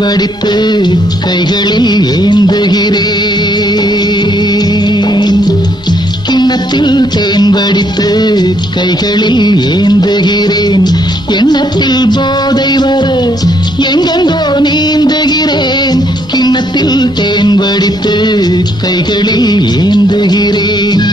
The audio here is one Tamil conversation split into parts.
வடித்து கைகளில் ஏந்துகிறேன். கிண்ணத்தில் தேன் வடித்து கைகளில் ஏந்துகிறேன். எண்ணத்தில் போதை வர எங்கெங்கோ நீந்துகிறேன். கிண்ணத்தில் தேன் வடித்து கைகளில் ஏந்துகிறேன்.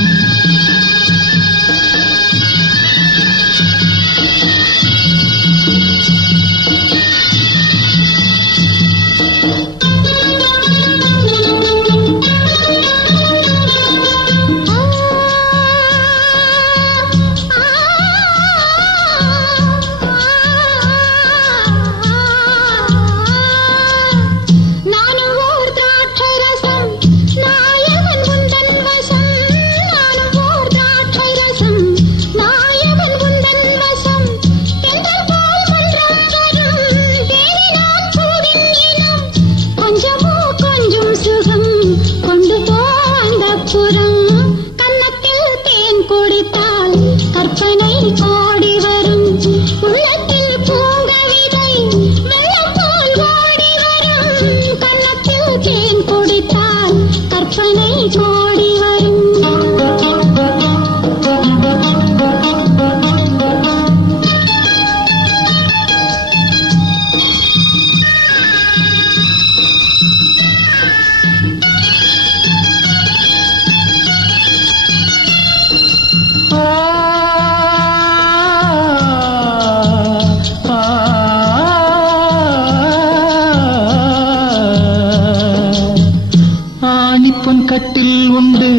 ஆணிப்பொன் கட்டில் உண்டு,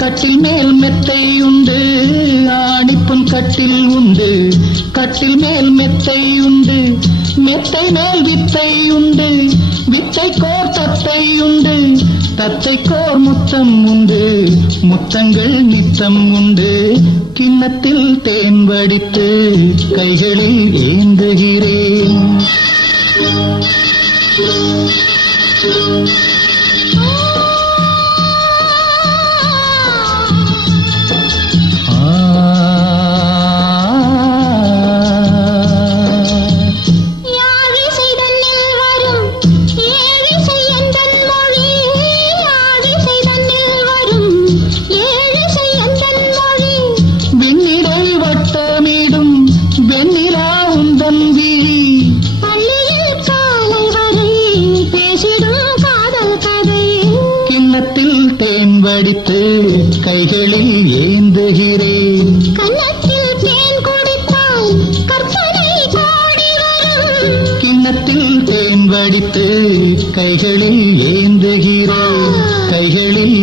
கட்டில் மேல் மெத்தை உண்டு. ஆணிப்பொன் கட்டில் உண்டு, கட்டில் மேல் மெத்தை உண்டு. மெத்தை மேல் வித்தை உண்டு, வித்தை கோர் தத்தை உண்டு. தத்தை கோர் முத்தம் உண்டு, முத்தங்கள் நித்தம் உண்டு. கிண்ணத்தில் தேன் வடித்து கைகளில் ஏந்துகிறேன். வடித்து கைகளில் ஏந்துகிறேன். கன்னத்தில் தேன் குடித்தால் கற்பனை கோடி வரும். கிண்ணத்தில் தேன் வடித்து கைகளில் ஏந்துகிறேன். கைகளில்